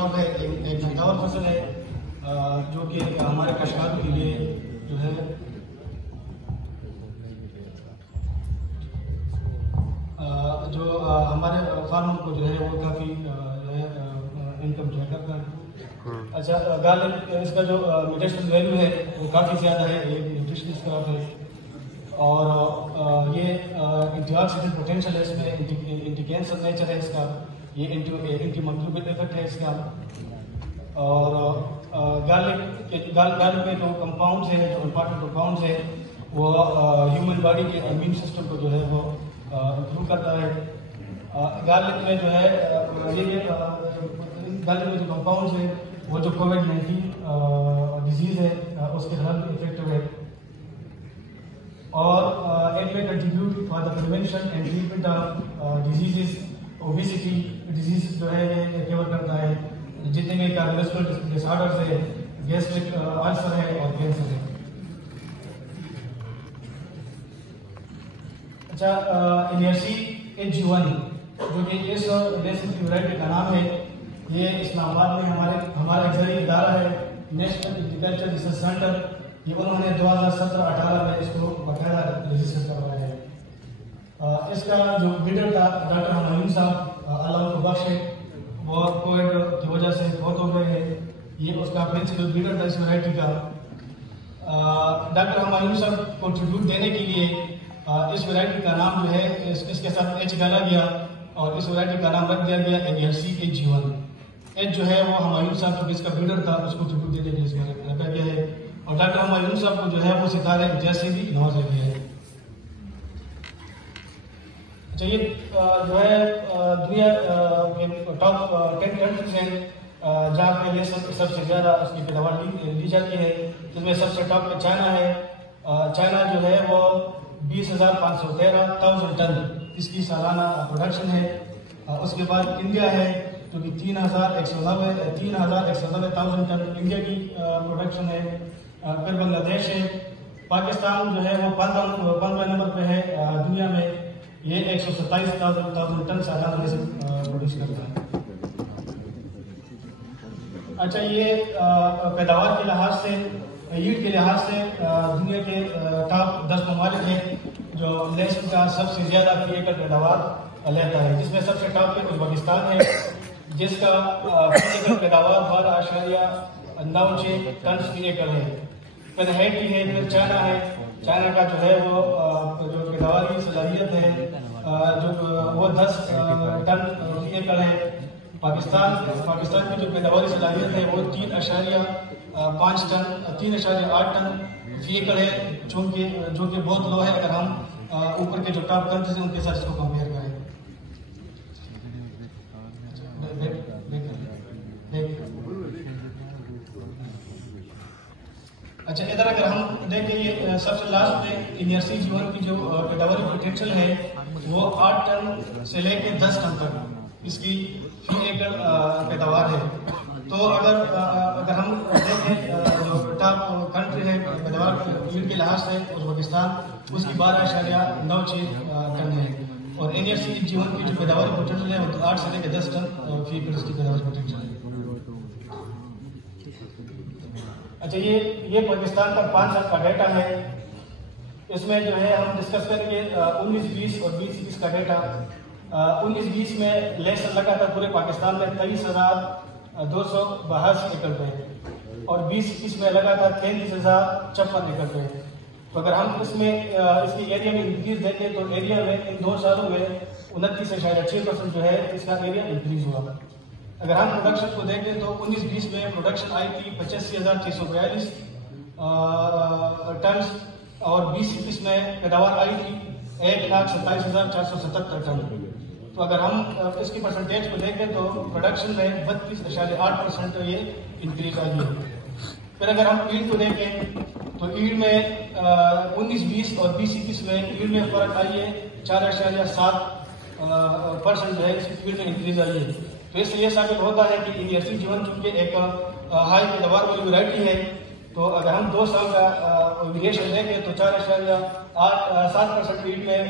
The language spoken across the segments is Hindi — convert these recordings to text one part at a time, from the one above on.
क्रॉप है, एक नागवार फसल है जो कि हमारे काश्तकारों के लिए जो है हमारे फार्मर को जो है वो काफ़ी इनकम जो है करता है। अच्छा, गार्लिक इसका जो न्यूट्रिशनल वैल्यू है वो काफ़ी ज़्यादा है, एक न्यूट्रिशनल क्रॉप है और ये एंटीऑक्सीडेंट पोटेंशियल है इसमें, एंटी कैंसर नेचर है इसका, ये एंटी माइक्रोबियल इफेक्ट है इसका। और गार्लिक में जो कंपाउंड्स हैं, जो इम्पॉर्टेंट कंपाउंड्स हैं वो ह्यूमन बॉडी के इम्यून सिस्टम को जो है वो इम्प्रूव करता है। गार्लिक में जो है गार्लिक में जो कंपाउंड्स हैं वो जो कोविड-19 डिजीज़ है उसके खिलाफ इफेक्टिव है और it will contribute for the prevention and treatment of diseases. Obesity disease जो है ये कवर करता है, जितने भी कार्डियोवैस्कुलर डिसऑर्डर्स है, गैस्ट्रिक अल्सर है और कैंसर है। अच्छा, NRC HG1 जो कि इस नेशनल की वैरायटी का नाम है, ये इस्लामाबाद में हमारा एक जरिए इदारा है नेशनल एग्रीकल्चर रिसर्च सेंटर, ये उन्होंने 2017-18 में इसको बाकायदा रजिस्टर करवाया है। इसका जो ब्रीडर था डॉक्टर हुमायूं साहब, अल्लाह उनको बख्शे, वो कोविड की वजह से बहुत हो गए हैं, ये उसका प्रिंसिपल ब्रीडर था इस वैरायटी का। डॉक्टर हुमायूं साहब को ट्रिब्यूट देने के लिए इस वैरायटी का नाम जो है इसके साथ H डाला गया और इस वैरायटी का नाम रख दिया गया NRC HG1। H जो है वो हुमायूं साहब जो इसका ब्रीडर था उसको ट्रिब्यूट देने के लिए इसमें रखा गया है और डॉक्टर हुमायूं साहब को जो है वो सितारे जैसे भी नवाजा गया है। अच्छा, ये जो है दुनिया के टॉप 10 कंट्रीज हैं जहाँ पे ये सबसे ज़्यादा उसकी पैदावार ली जाती है, जिसमें सबसे टॉप पे चाइना है। चाइना जो है वो 20,513,000 टन इसकी सालाना प्रोडक्शन है। उसके बाद इंडिया है जो कि 3,190,000 टन इंडिया की प्रोडक्शन है। फिर बांग्लादेश है। पाकिस्तान जो है वो 15 नंबर पे है दुनिया में, ये 127,000 टन सालाना प्रोड्यूस करता है। अच्छा, ये पैदावार के लिहाज से, यील्ड के लिहाज से दुनिया के टॉप 10 ममालिक हैं जो लहसुन का सबसे ज़्यादा फी एकड़ पैदावार लेता है, जिसमें सबसे टॉप पे उज़्बेकिस्तान है जिसका फी एकड़ पैदावार 12.96 टन फी एकड़ है। फिर हैटी है, फिर चाइना है। चाइना का जो है वो जो पैदावार की सलाहियत है जो वो 10 टन फी एकड़ है। पाकिस्तान की जो पैदावारी सलाहियत है वो 3.8 टन फी एकड़ है, जो कि बहुत लो है अगर हम ऊपर के जो टॉप कंट्रीज हैं उनके साथ इसको कंपेयर करें। अच्छा, इधर अगर हम देखें ये सबसे लास्ट में NRC HG1 की जो पैदावारी पोटेंशियल है वो 8 टन से लेकर 10 टन तक इसकी फी एकड़ पैदावार है। तो अगर हम देखें जो टॉप कंट्री है पैदावार के लिहाज से उज़्बेकिस्तान, उसकी 12.96 टन है और NRC HG1 की जो पैदावारी पोटेंशियल है वो 8 से लेकर 10 टन फी एकड़ इसकी पैदावारी पोटेंशियल है। अच्छा, ये पाकिस्तान का 5 साल का डेटा है। इसमें जो है हम डिस्कस करेंगे 19-20 और 20-21 का डेटा। 19-20 में लहसुन लगा था पूरे पाकिस्तान में 23,282 एकड़ पे और 20-21 में लगा था 33,056 एकड़ पे। तो अगर हम इसमें इसकी एरिया में इंक्रीज देखें तो एरिया में इन 2 सालों में 29.6% जो है इसका एरिया इंक्रीज हुआ। अगर हम प्रोडक्शन को देखें तो 19-20 में प्रोडक्शन आई थी 85,642 टन और 20-21 में पैदावार आई थी 1,27,477 टन। तो अगर हम इसकी परसेंटेज को देखें तो प्रोडक्शन में 32.8% ये इंक्रीज आई है। फिर अगर हम ईल्ड को देखें तो ईल्ड में 19-20 और 20-21 में ईल्ड में फर्क आई है 4.7% जो है इसकी ईल्ड में इंक्रीज आई है। तो इसलिए साबित होता है कि NRC HG1 चूंकि एक हाई पैदावार वाली वैरायटी है, तो अगर हम 2 साल का वेरिएशन देखें तो 4.7% ईल्ड में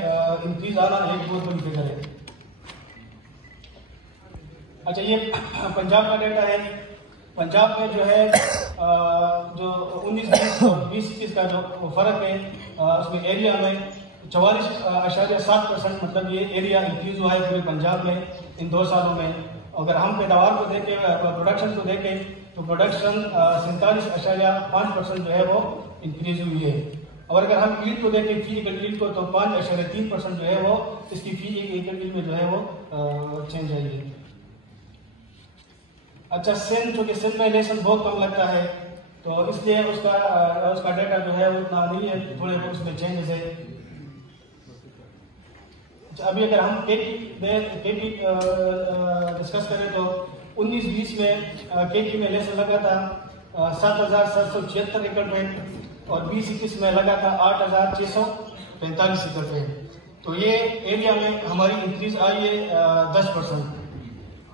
इंक्रीज आना एक बहुत बड़ी फिगर है। अच्छा, ये पंजाब का डेटा है। पंजाब में जो है जो 19-20 और 20-21 का जो फर्क है, उसमें एरिया में 44.7% मतलब ये एरिया इंक्रीज हुआ है पूरे पंजाब में इन 2 सालों में। अगर हम पैदावार को देखें, प्रोडक्शन को देखें, तो प्रोडक्शन 47.5% जो है वो इंक्रीज हुई है। और अगर हम ईल्ड को देखें, फी एकड़ ईल्ड को, तो 5.3% जो है वो इसकी फी एकड़ ईल्ड में जो है वो चेंज आई है। अच्छा, सिंध, चूँकि सिंध में लेसन बहुत कम लगता है, तो इसलिए उसका डेटा जो है वो उतना नहीं है, थोड़े बहुत उसमें चेंजेस है। अच्छा, अभी अगर हम केटी डिस्कस करें तो 19-20 में केटी में लेसन लगा था 7,776 एकड़ में, और 20-21 में लगा था 8,645 एकड़ में। तो ये एरिया में हमारी इंक्रीज आई है 10%।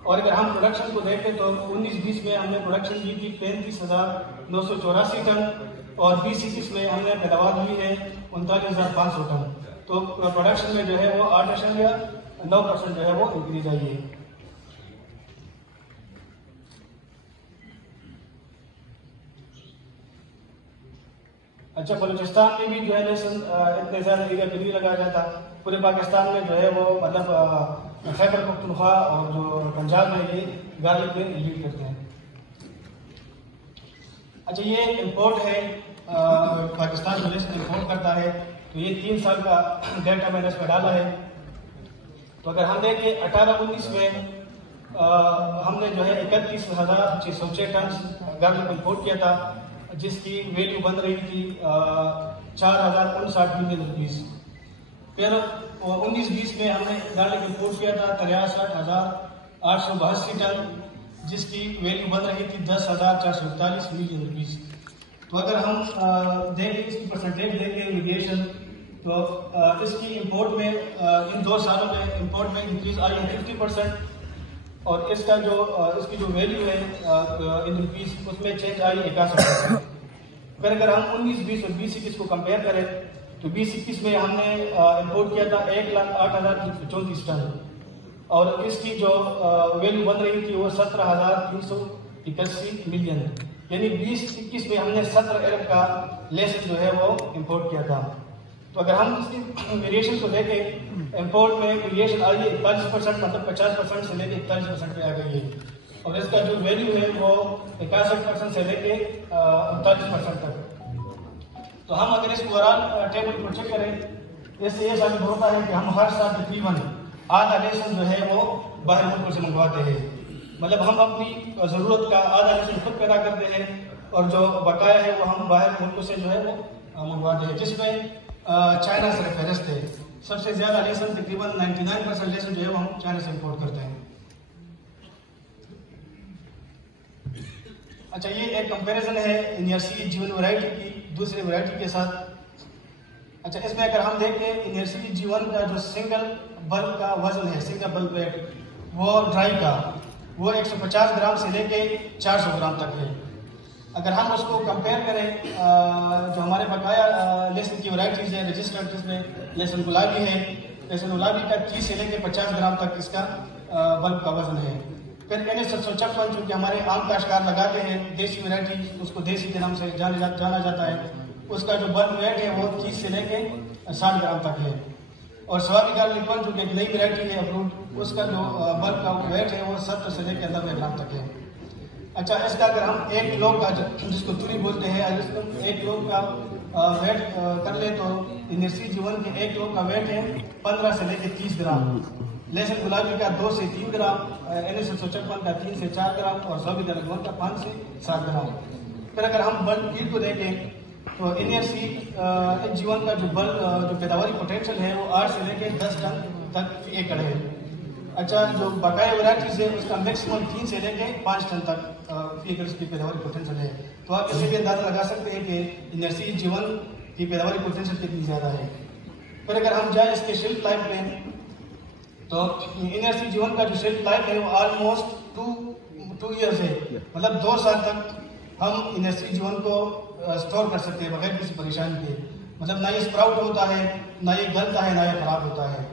और अगर हम प्रोडक्शन को देखें तो 19-20 में हमने प्रोडक्शन की थी 35,984 टन, और 20-21 में हमने पैदावार हुई है 39,500 टन। तो प्रोडक्शन में जो है वो 8.9% जो है वो इंक्रीज आई है। अच्छा, बलूचिस्तान में भी जो है लेसन इतने ज़्यादा एरिया पे नहीं लगाया जाता। पूरे पाकिस्तान में जो है वो मतलब खैबर पख्तूनख्वा और जो पंजाब में ये गार्लिक पे लीड करते हैं। अच्छा, ये इंपोर्ट है, पाकिस्तान जो लेसन इंपोर्ट करता है, तो ये 3 साल का डेटा मैंने इसमें डाला है। तो अगर हम देखें 18-19 में हमने जो है 31,606 टन गार्लिक इंपोर्ट किया था, जिसकी वैल्यू बन रही थी 4,059 मिलियन रुपीस। फिर 19-20 में हमने गार्लिक इंपोर्ट किया था 63,882 टन, जिसकी वैल्यू बन रही थी 10,441 मिलियन रुपीस। तो अगर हम देखें इसकी परसेंटेज देखें वेरिएशन, तो इसकी इंपोर्ट में इन 2 सालों में इंपोर्ट में इंक्रीज आई है 50%, और इसका जो इसकी जो वैल्यू है इन रुपीस, उसमें चेंज आई 61%। फिर अगर हम 19-20 और 20-21 को कंपेयर करें, तो 20-21 में हमने इंपोर्ट किया था 1,08,34 टन, और इसकी जो वैल्यू बन रही थी वो 17,381 मिलियन, यानी 20-21 में हमने 17 अरब का लेसन जो है वो इंपोर्ट किया था। तो अगर हम इसकी वेरिएशन को देखें, इंपोर्ट में वेरिएशन आई है 41%, मतलब 50% से लेकर 41% पे आ गई है, और इसका जो वैल्यू है वो 61% से लेके 39% तक। तो हम अगर इस ओवरऑल टेबल को चेक करें, इससे ये साबित होता है कि हम हर साल तकरीबन आधा लेसन जो है वो बाहर मुल्कों से मंगवाते हैं। मतलब हम अपनी ज़रूरत का आधा लेसन खुद पैदा करते हैं, और जो बकाया है वो हम बाहर मुल्कों से जो है वो मंगवाते हैं, जिसमें चाइना से फहरिस्त है। सबसे ज़्यादा लेसन तकरीबन 99% लेसन जो है वो हम चाइना से इंपोर्ट करते हैं। अच्छा, ये एक कंपैरिजन है इनियर्सी जीवन वैरायटी की दूसरे वैरायटी के साथ। अच्छा, इसमें अगर हम देखें इनियर्सी जीवन का जो सिंगल बल्ब का वजन है, सिंगल बल्ब वेट, वो ड्राई का वो 150 ग्राम से लेके 400 ग्राम तक है। अगर हम उसको कंपेयर करें जो हमारे बकाया लेसन की वैरायटीज है रजिस्टर्ड, जिसमें लेसन गुलाबी है, लेसन गुलाबी का 30 से लेके 50 ग्राम तक इसका बल्ब का वजन है। फिर NS 756 जो कि हमारे आम काश्तकार लगाते हैं, देसी वैरायटी, उसको देसी के नाम से जाना जाता है, उसका जो बल्ब वेट है वो 30 से लेके 60 ग्राम तक है। और स्वामी गार्लिक वन जो कि एक नई वैरायटी है अप्रूव्ड, उसका जो बल्ब का वेट है वो 70 से लेकर 90 ग्राम तक है। अच्छा, इसका अगर हम 1 किलो का जिसको तुरी बोलते हैं, अगर इसको 1 किलो का वेट कर ले, तो इनियर्सी जीवन के 1 किलो का वेट है 15 से लेकर 30 ग्राम। लेसन गुलाबी का 2 से 3 ग्राम, NS 756 का 3 से 4 ग्राम, और स्वामी गार्लिक वन का 5 से 7 ग्राम। फिर अगर हम बल्ब फीड को देखें, तो इनियर्सी जीवन का जो बल्ब जो पैदावारी पोटेंशियल है वो 8 से लेकर 10 टन तक एकड़ है। अच्छा, जो बकाया वैरायटीज है उसका मैक्सिमम 3 से लेके 5 टन तक फी एकड़ की पैदावारी पोटेंशियल है। तो आप इससे भी अंदाजा लगा सकते हैं कि इनियर्सी जीवन की पैदावारी पोटेंशियल कितनी ज़्यादा है। फिर अगर हम जाए इसके शेल्फ लाइफ पे, तो इनियर्सी जीवन का जो शेल्फ लाइफ है वो ऑलमोस्ट 2 ईयर्स है, मतलब 2 साल तक हम इनियर्सी जीवन को स्टोर कर सकते हैं बगैर किसी परेशानी के। मतलब ना ये स्प्राउट होता है, ना ये गलता है, ना ये खराब होता है।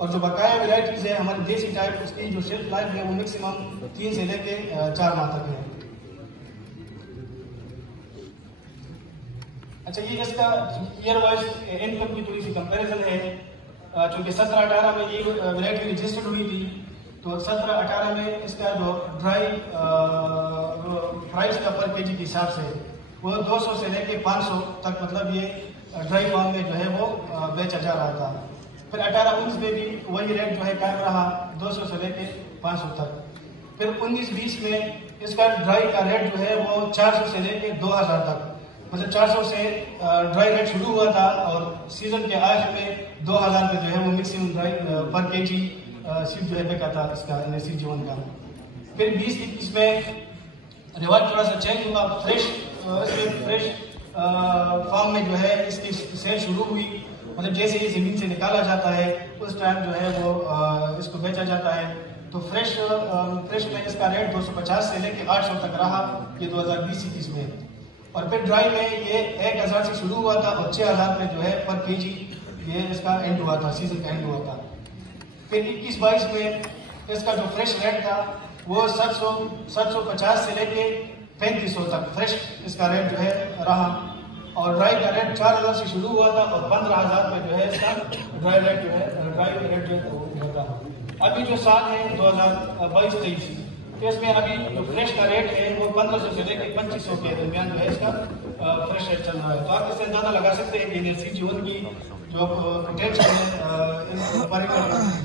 और जो बकाया वेराइटीज है हमारी देसी टाइप, उसकी जो शेल्फ लाइफ है वो मैक्सिमम 3 से लेके 4 माह तक है। अच्छा, ये इसका ईयर वाइज इनकम की थोड़ी सी कंपैरिजन है। चूँकि 17-18 में ये वेराइटी रजिस्टर्ड हुई थी, तो 17-18 में इसका जो ड्राई प्राइस का पर केजी के हिसाब से वो 200 से लेके 500 तक, मतलब ये ड्राई फॉर्म में जो है वो बेचा जा रहा था। फिर 18-19 में भी वही रेट जो है कायम रहा, 200 से लेके 500 तक। फिर 19-20 में इसका ड्राई का रेट जो है वो 400 से लेके 2000 तक, मतलब 400 से ड्राई रेट शुरू हुआ था और सीजन के आखिर में 2000 में जो है वो मैक्सिमम ड्राई पर केजी सीड जो है बिका था इसका एनएससी जीवन का। फिर 20-21 में रिवाज थोड़ा सा चेंज हुआ, फ्रेश फार्म में जो है इसकी सेल शुरू हुई, मतलब जैसे ही जमीन से निकाला जाता है उस टाइम जो है वो इसको बेचा जाता है। तो फ्रेश में इसका रेट 250 से लेके 800 तक रहा ये 2020-21 में। और फिर ड्राई में ये 1000 से शुरू हुआ था और 6000 में जो है पर केजी ये इसका एंड हुआ था, सीजन का एंड हुआ था। फिर 21-22 में इसका जो फ्रेश रेट था वो 750 से लेके 3500 तक फ्रेश इसका रेट जो है रहा। और ड्राई का रेट 4000 से शुरू हुआ था और 15000 में जो है इसका ड्राई रेट जो है होता। अभी जो साल है 2022-23, तो इसमें अभी जो फ्रेश का रेट है वो 1500 से लेकर 2500 के दरमियान जो है इसका फ्रेश रेट चल रहा है। तो आप इससे अंदाजा लगा सकते हैं कि एनएससी जीवन की जो पोटेंशियल है इस व्यापारी का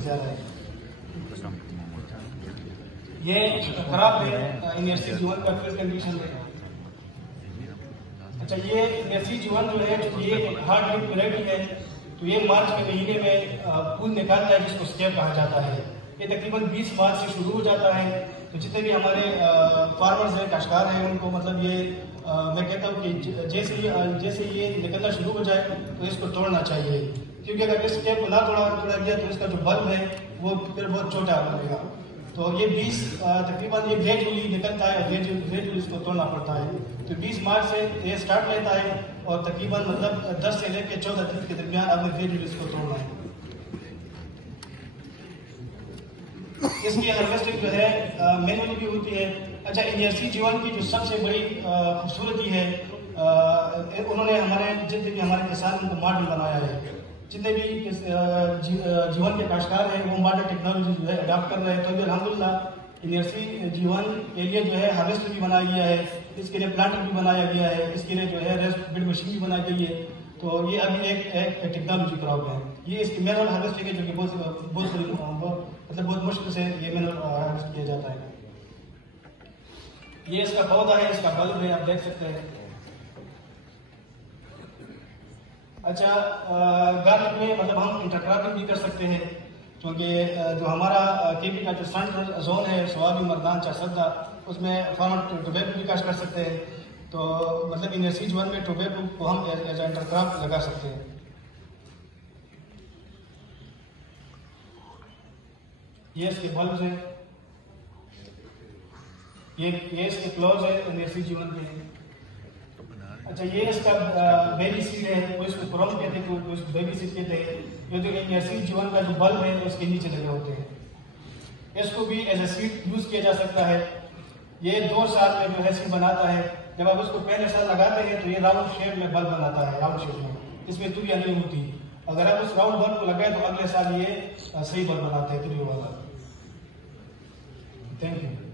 ज़्यादा है। ये खराब है एनएससी जीवन का फील्ड कंडीशन है। अच्छा, ये एनएससी जीवन जो है ये हार्ड ड्रिंक वेराइटी है, तो ये मार्च के महीने में फूल निकालता है जिसको स्केप कहा जाता है। ये तकरीबन 20 मार्च से शुरू हो जाता है। तो जितने भी हमारे फार्मर्स हैं, काश्तकार हैं, उनको मतलब ये मैं कहता हूँ कि जैसे ये निकलना शुरू हो जाए तो इसको तोड़ना चाहिए, क्योंकि अगर इस स्टेप को ना तोड़ा गया तो इसका जो बल्ब है वो फिर बहुत छोटा बनेगा। तो ये 20 तकरीबन ये ग्रेजुअली निकलता है और ग्रेजुअली इसको तोड़ना पड़ता है। तो 20 मार्च से ये स्टार्ट लेता है और तकरीबन मतलब 10 से लेकर 14 दिन के दरमियान आपने ग्रेजुअली इसको तोड़ना है। इसकी हार्वेस्टिंग जो है मैनुअली भी होती है। अच्छा, एनएससी जीवन की जो सबसे बड़ी खूबसूरती है, उन्होंने हमारे जितने भी हमारे किसान उनको मॉडल बनाया है। जितने भी जीवन के काश्तकार हैं वो मॉडर्न टेक्नोलॉजी जो है अडॉप्ट कर रहे हैं। तो अभी अल्हम्दुलिल्लाह एनएससी जीवन के लिए जो है हार्वेस्टर भी बनाया गया है, इसके लिए प्लांटर भी बनाया गया है, इसके लिए जो है रेस्ट बिड मशीन भी बनाई गई है। तो ये अभी एक टेक्नोलॉजी क्रॉप है। ये इसकी मैनुअल हार्वेस्टिंग है जो कि बहुत मुश्किल से ये मैनुअल हार्वेस्ट किया जाता है। ये इसका पौधा है, इसका बल्ब है, आप देख सकते हैं। अच्छा, गार्लिक में मतलब हम इंटरक्रॉपिंग भी कर सकते हैं, क्योंकि जो हमारा केपी का जो सेंट्रल जोन है स्वाबी, मर्दान, चासद्दा, उसमें फार्मर टोबैको भी काश्त कर सकते हैं। तो मतलब एनएससी जीवन में टोबैको को हम एज इंटरक्रॉप लगा सकते हैं। ये इसके बल्ब है, ये इसके क्लोज है एनएससी जीवन के। अच्छा, ये इसका बेबी सीड है, वो इसको क्रॉप कहते हैं, तो इसको बेबी सीड कहते हैं। ये जो एनएससी जीवन का जो बल्ब है उसके नीचे लगे होते हैं, इसको भी एज ए सीड यूज किया जा सकता है। ये 2 साल में जो है सीड बनाता है। जब आप उसको पहले साल लगाते हैं तो ये राउंड शेप में बल्ब बनाता है, राउंड शेप में, इसमें तुरिया नहीं होती। अगर आप उस राउंड बल्ब को लगाए तो अगले साल ये सही बल्ब बनाते हैं तुरियों वाला। Thank you.